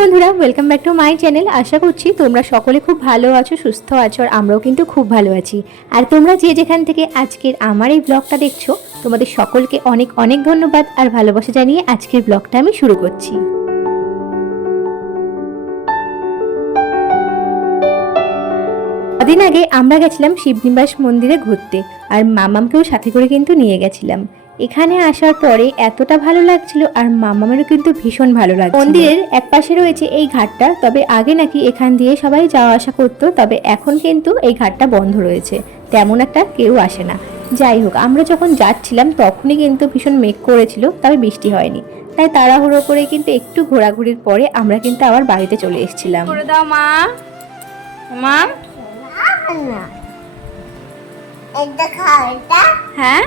বন্ধুরা welcome back to my channel আশা করছি তোমরা সকলে খুব ভালো আছো, সুস্থ আছো, আর আমরাও কিন্তু খুব ভালো আছি। আর তোমরা যে যেখান থেকে আজকের আমার এই ব্লগটা দেখছ, তোমাদের সকলকে অনেক অনেক ধন্যবাদ আর ভালোবাসা জানিয়ে আজকের ব্লগটা আমি শুরু করছি। কদিন আগে আমরা গেছিলাম শিবনিবাস মন্দিরে ঘুরতে, আর মামামকেও সাথে করে কিন্তু নিয়ে গেছিলাম। এখানে আসার পরে এতটা ভালো লাগছিল আর মামামেরও কিন্তু ভীষণ ভালো লাগছে মন্দিরের এক পাশে রয়েছে এই ঘাটটা তবে আগে নাকি এখান দিয়ে সবাই যাওয়া আসা করতো তবে এখন কিন্তু এই ঘাটটা বন্ধ রয়েছে। তেমন একটা কেউ আসে না। যাই হোক আমরা যখন যাচ্ছিলাম তখনই কিন্তু ভীষণ মেঘ করেছিল তবে বৃষ্টি হয়নি। তাই তাড়াহুড়ো করে কিন্তু একটু ঘোরাঘুরির পরে আমরা কিন্তু আবার বাড়িতে চলে এসেছিলাম। করে দাও মা। এটা হ্যাঁ?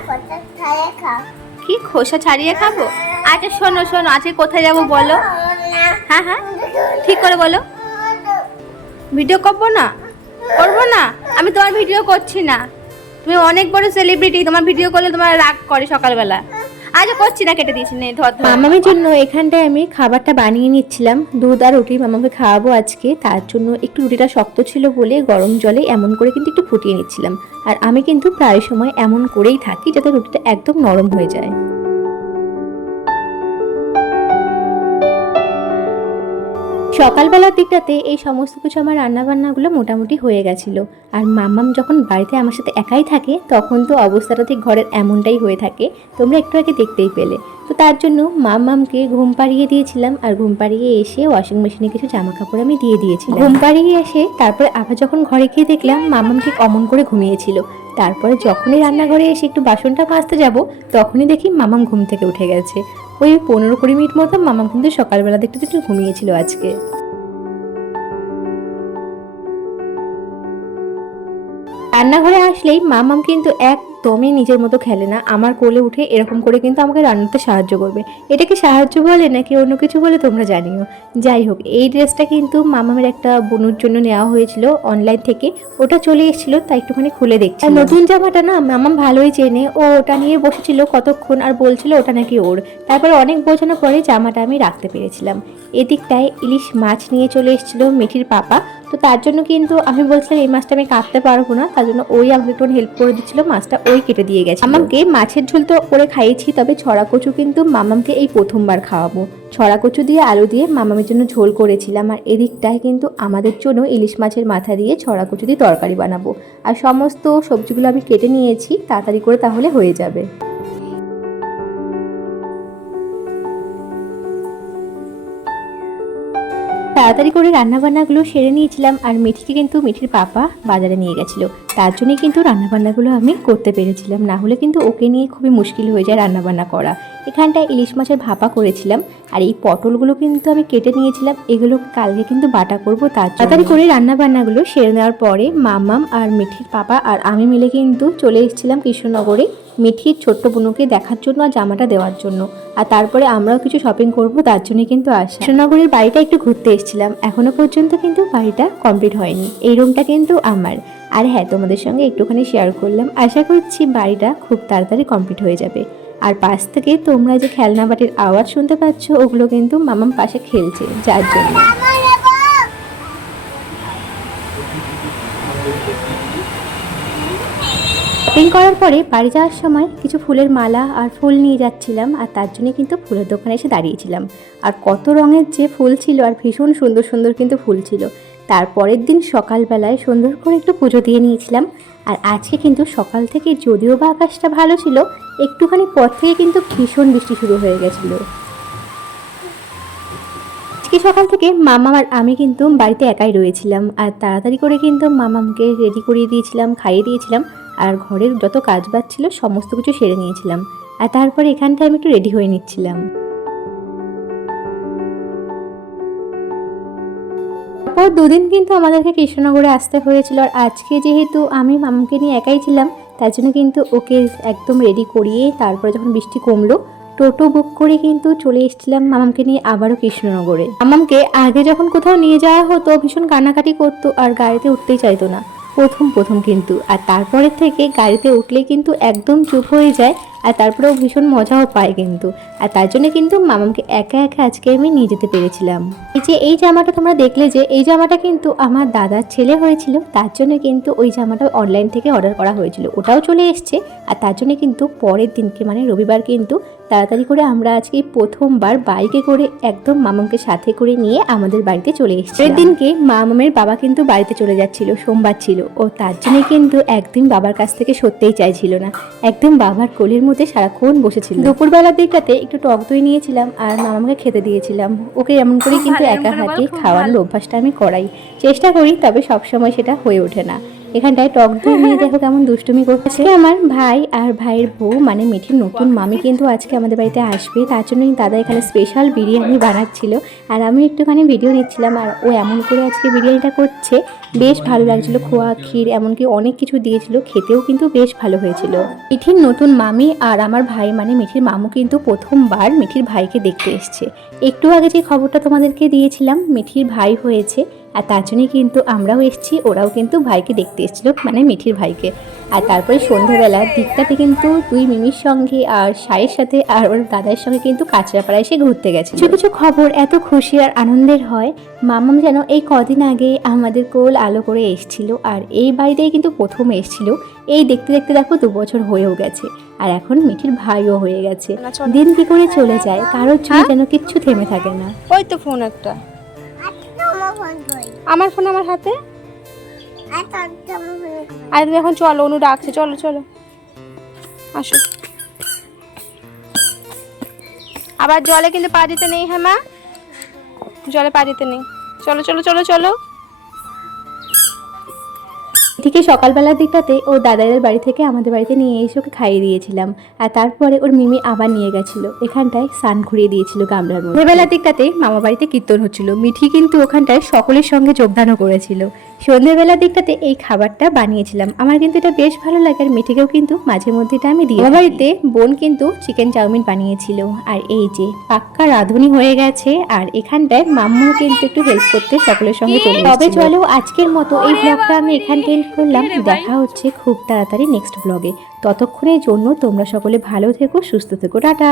কি খোসা ছাড়িয়ে খাব? আচ্ছা শোনো শোনো আজকে কোথায় যাব বলো? হ্যাঁ হ্যাঁ ঠিক করে বলো। ভিডিও করব না? করব না? আমি তোমার ভিডিও করছি না। তুমি অনেক বড় সেলিব্রিটি তোমার ভিডিও করলে তোমার রাগ করে সকালবেলা। আচ্ছা করছি না, কেটে দিয়েছি, নে ধর। মামামের জন্য এখানটায় আমি খাবারটা বানিয়ে নিচ্ছিলাম, দুধ আর রুটি মামাকে খাওয়াবো আজকে। তার জন্য একটু রুটিটা শক্ত ছিল বলে গরম জলে এমন করে কিন্তু একটু ফুটিয়ে নিচ্ছিলাম। আর আমি কিন্তু প্রায় সময় এমন করেই থাকি যাতে রুটিটা একদম নরম হয়ে যায়। সকালবেলার দিকটাতে এই সমস্ত কিছু আমার রান্নাবান্নাগুলো মোটামুটি হয়ে গেছিল। আর মাম্মাম যখন বাড়িতে আমার সাথে একাই থাকে, তখন তো অবস্থাটা ঠিক ঘরের এমনটাই হয়ে থাকে। তোমরা একটু আগে দেখতেই পেলে। তো তার জন্য মাম্মামকে ঘুম পাড়িয়ে দিয়েছিলাম আর ঘুম পাড়িয়ে এসে ওয়াশিং মেশিনে কিছু জামা কাপড় আমি দিয়ে দিয়েছিলাম। ঘুম পাড়িয়ে এসে তারপরে আবার যখন ঘরে গিয়ে দেখলাম, মাম্মাম ঠিক অমন করে ঘুমিয়েছিল। তারপরে যখনই রান্নাঘরে এসে একটু বাসনটা মাজতে যাব, তখনই দেখি মামাম ঘুম থেকে উঠে গেছে। ওই পনেরো কুড়ি মিনিট মতো মামাম কিন্তু সকালবেলা দেখতে একটু ঘুমিয়েছিল আজকে। রান্নাঘরে আসলেই মামাম কিন্তু একদমই নিজের মতো খেলে না, আমার কোলে উঠে এরকম করে কিন্তু আমাকে রান্নাতে সাহায্য করবে। এটাকে সাহায্য বলে নাকি অন্য কিছু বলে তোমরা জানিও? যাই হোক, এই ড্রেসটা কিন্তু মামামের একটা বোনুর জন্য নেওয়া হয়েছিল অনলাইন থেকে। ওটা চলে এসেছিল, তাই একটুখানি খুলে দেখছি। আর নতুন জামাটা না মামাম ভালোই চেনে। ও ওটা নিয়ে বসেছিল কতক্ষণ আর বলছিল ওটা নাকি ওর। তারপরে অনেক বোঝানোর পরে জামাটা আমি রাখতে পেরেছিলাম। এদিকটায় ইলিশ মাছ নিয়ে চলে এসেছিল মিঠির পাপা। তো তার জন্য কিন্তু আমি বলছিলাম, এই মাছটা আমি কাটতে পারব না। তার জন্য ওই আমাকে একটু হেল্প করে দিচ্ছিল, মাছটা ওই কেটে দিয়ে গেছে। আমাকে মাছের ঝোল তো করে খাইয়েছি, তবে ছড়া কচু কিন্তু মামামকে এই প্রথমবার খাওয়াবো। ছড়া কচু দিয়ে আলু দিয়ে মামামের জন্য ঝোল করেছিলাম, আর এদিকটায় কিন্তু আমাদের জন্য ইলিশ মাছের মাথা দিয়ে ছড়া কচু দিয়ে তরকারি বানাবো। আর সমস্ত সবজিগুলো আমি কেটে নিয়েছি, তাড়াতাড়ি করে তাহলে হয়ে যাবে। তাড়াতাড়ি করে রান্নাবান্নাগুলো সেরে নিয়েছিলাম আর মিঠিকে কিন্তু মিঠির পাপা বাজারে নিয়ে গেছিল। তার জন্যই কিন্তু রান্নাবান্নাগুলো আমি করতে পেরেছিলাম। না হলে কিন্তু ওকে নিয়ে খুবই মুশকিল হয়ে যায় রান্নাবান্না করা। এখানটায় ইলিশ মাছের ভাপা করেছিলাম আর এই পটলগুলো কিন্তু আমি কেটে নিয়েছিলাম। এগুলো কালকে কিন্তু বাটা করব, তার তাড়াতাড়ি করে রান্নাবান্নাগুলো সেরে নেওয়ার পরে মামাম আর মিঠির পাপা আর আমি মিলে কিন্তু চলে এসেছিলাম কৃষ্ণনগরে। মিঠির ছোট্ট বোনকে দেখার জন্য আর জামাটা দেওয়ার জন্য। আর তারপরে আমরাও কিছু শপিং করব, তার জন্য কিন্তু আসি। কৃষ্ণনগরের বাড়িটা একটু ঘুরতে এসেছিলাম। এখনও পর্যন্ত কিন্তু বাড়িটা কমপ্লিট হয়নি। এই রুমটা কিন্তু আমার। আর হ্যাঁ তোমাদের সঙ্গে একটুখানি শেয়ার করলাম। আশা করছি বাড়িটা খুব তাড়াতাড়ি কমপ্লিট হয়ে যাবে। আর পাশ থেকে তোমরা যে খেলনা বাটির আওয়াজ শুনতে পাচ্ছ, ওগুলো কিন্তু মামাম পাশে খেলছে, যার জন্য। শপিং করার পরে বাড়ি যাওয়ার সময় কিছু ফুলের মালা আর ফুল নিয়ে যাচ্ছিলাম আর তার জন্য কিন্তু ফুলের দোকানে এসে দাঁড়িয়েছিলাম। আর কত রঙের যে ফুল ছিল আর ভীষণ সুন্দর সুন্দর কিন্তু ফুল ছিল। তারপরের দিন সকালবেলায় সুন্দর করে একটু পুজো দিয়ে নিয়েছিলাম। আর আজকে কিন্তু সকাল থেকে যদিও বা আকাশটা ভালো ছিল, একটুখানি পর থেকে কিন্তু ভীষণ বৃষ্টি শুরু হয়ে গেছিল। আজকে সকাল থেকে মামাম আর আমি কিন্তু বাড়িতে একাই রয়েছিলাম। আর তাড়াতাড়ি করে কিন্তু মামামকে রেডি করিয়ে দিয়েছিলাম, খাইয়ে দিয়েছিলাম। আর ঘরের যত কাজ বাজ ছিল, সমস্ত কিছু সেরে নিয়েছিলাম। আর তারপরে এখানটায় আমি একটু রেডি হয়ে নিচ্ছিলাম। তারপর দুদিন কিন্তু আমাদেরকে কৃষ্ণনগরে আসতে হয়েছিল। আর আজকে যেহেতু আমি মামাকে নিয়ে একাই ছিলাম, তার জন্য কিন্তু ওকে একদম রেডি করিয়ে তারপরে যখন বৃষ্টি কমলো, টোটো বুক করে কিন্তু চলে এসেছিলাম মামামকে নিয়ে আবারও কৃষ্ণনগরে। মামামকে আগে যখন কোথাও নিয়ে যাওয়া হতো, ভীষণ কান্নাকাটি করতো আর গাড়িতে উঠতেই চাইতো না। প্রথম প্রথম কিন্তু। আর তারপরের থেকে গাড়িতে উঠলে কিন্তু একদম চুপ হয়ে যায়। আর তারপরেও ভীষণ মজাও পায় কিন্তু। আর তার জন্য কিন্তু মামামকে একা একা আজকে আমি নিয়ে যেতে পেরেছিলাম। এই যে, এই জামাটা তোমরা দেখলে যে, এই জামাটা কিন্তু আমার দাদার ছেলে হয়েছিল, তার জন্য কিন্তু ওই জামাটা অনলাইন থেকে অর্ডার করা হয়েছিল। ওটাও চলে এসছে, আর তার জন্য কিন্তু পরের দিনকে মানে রবিবার কিন্তু তাড়াতাড়ি করে আমরা আজকে প্রথমবার বাইকে করে একদম মামামকে সাথে করে নিয়ে আমাদের বাড়িতে চলে এসেছি পরের দিনকে মামামের বাবা কিন্তু বাড়িতে চলে যাচ্ছিল, সোমবার ছিল। ও তার জন্য কিন্তু একদিন বাবার কাছ থেকে সত্যিই চাইছিল না। একদম বাবার কোলের মধ্যে সারাক্ষণ বসেছিল দুপুরবেলার দিকটাতে একটু টক দই নিয়েছিলাম আর মামাকে খেতে দিয়েছিলাম। ওকে এমন করে কিন্তু একা হাতে খাওয়ার খাওয়ানোর অভ্যাসটা আমি করাই। চেষ্টা করি তবে সবসময় সেটা হয়ে ওঠে না। এখানটায় টক দই নিয়ে দেখো কেমন দুষ্টুমি করছে। আমার ভাই আর ভাইয়ের বউ মানে মিঠির নতুন মামি কিন্তু আজকে আমাদের বাড়িতে আসবে। তার জন্যই দাদা এখানে স্পেশাল বিরিয়ানি বানাচ্ছিল। আর আমি একটুখানি ভিডিও নিচ্ছিলাম আর ও এমন করে আজকে বিরিয়ানিটা করছে। বেশ ভালো লাগছিল, খোয়া, ক্ষীর, এমনকি অনেক কিছু দিয়েছিল। খেতেও কিন্তু বেশ ভালো হয়েছিল। মিঠির নতুন মামি আর আমার ভাই মানে মিঠির মামু কিন্তু প্রথমবার মিঠির ভাইকে দেখতে এসছে। একটু আগে যে খবরটা তোমাদেরকে দিয়েছিলাম, মিঠির ভাই হয়েছে। আর তার জন্যই কিন্তু আমরাও এসেছি ওরাও কিন্তু ভাইকে দেখতে এসেছিল মানে মিঠির ভাইকে। আর তারপরে সন্ধ্যেবেলা দিকটাতে কিন্তু দুই মিমির সঙ্গে আর সায়ের সাথে আর ওর দাদার সঙ্গে কিন্তু কাঁচরাপাড়া এসে ঘুরতে গেছে কিছু কিছু খবর এত খুশি আর আনন্দের হয় মামাম যেন এই কদিন আগে আমাদের কোল আলো করে এসছিল আর এই বাড়িতেই কিন্তু প্রথম এসছিল। এই দেখতে দেখতে দেখো দু বছর হয়েও গেছে আর এখন মিঠির ভাইও হয়ে গেছে। দিন কি করে চলে যায় কারোর জন্য যেন কিচ্ছু থেমে থাকে না। ওই তো ফোন একটা। আমার ফোন আমার হাতে? আর তুমি এখন চলো, অনু ডাকছে, চলো চলো। আসো। আবার জলে কিন্তু পা দিতে নেই হ্যাঁ মা? জলে পা দিতে নেই। চলো চলো চলো চলো। এদিকে সকালবেলার দিকটাতে ও দাদাদের বাড়ি থেকে আমাদের বাড়িতে নিয়ে এসে ওকে খাইয়ে দিয়েছিলাম। আর তারপরে ওর মিমি আবার নিয়ে গেছিল। এখানটায় সান ঘুরিয়ে দিয়েছিল গামলার মধ্যে। বেলার দিকটাতে মামা বাড়িতে কীর্তন হচ্ছিল। মিঠি কিন্তু ওখানটায় সকলের সঙ্গে যোগদানও করেছিল। সন্ধ্যেবেলার দিকটাতে এই খাবারটা বানিয়েছিলাম। আমার কিন্তু এটা বেশ ভালো লাগে আর মিঠিকেও কিন্তু মাঝে মধ্যে এটা আমি দিই বাড়িতে বোন কিন্তু চিকেন চাউমিন বানিয়েছিল। আর এই যে পাক্কা রাঁধুনি হয়ে গেছে আর এখানটায় মাম্মু কিন্তু একটু হেল্প করতে সকলের সঙ্গে চলে তবে চলো আজকের মতো এই ব্লগটা আমি এখান টেন্ড করলাম। দেখা হচ্ছে খুব তাড়াতাড়ি নেক্সট ব্লগে ততক্ষণের জন্য তোমরা সকলে ভালো থেকো সুস্থ থেকো। টাটা।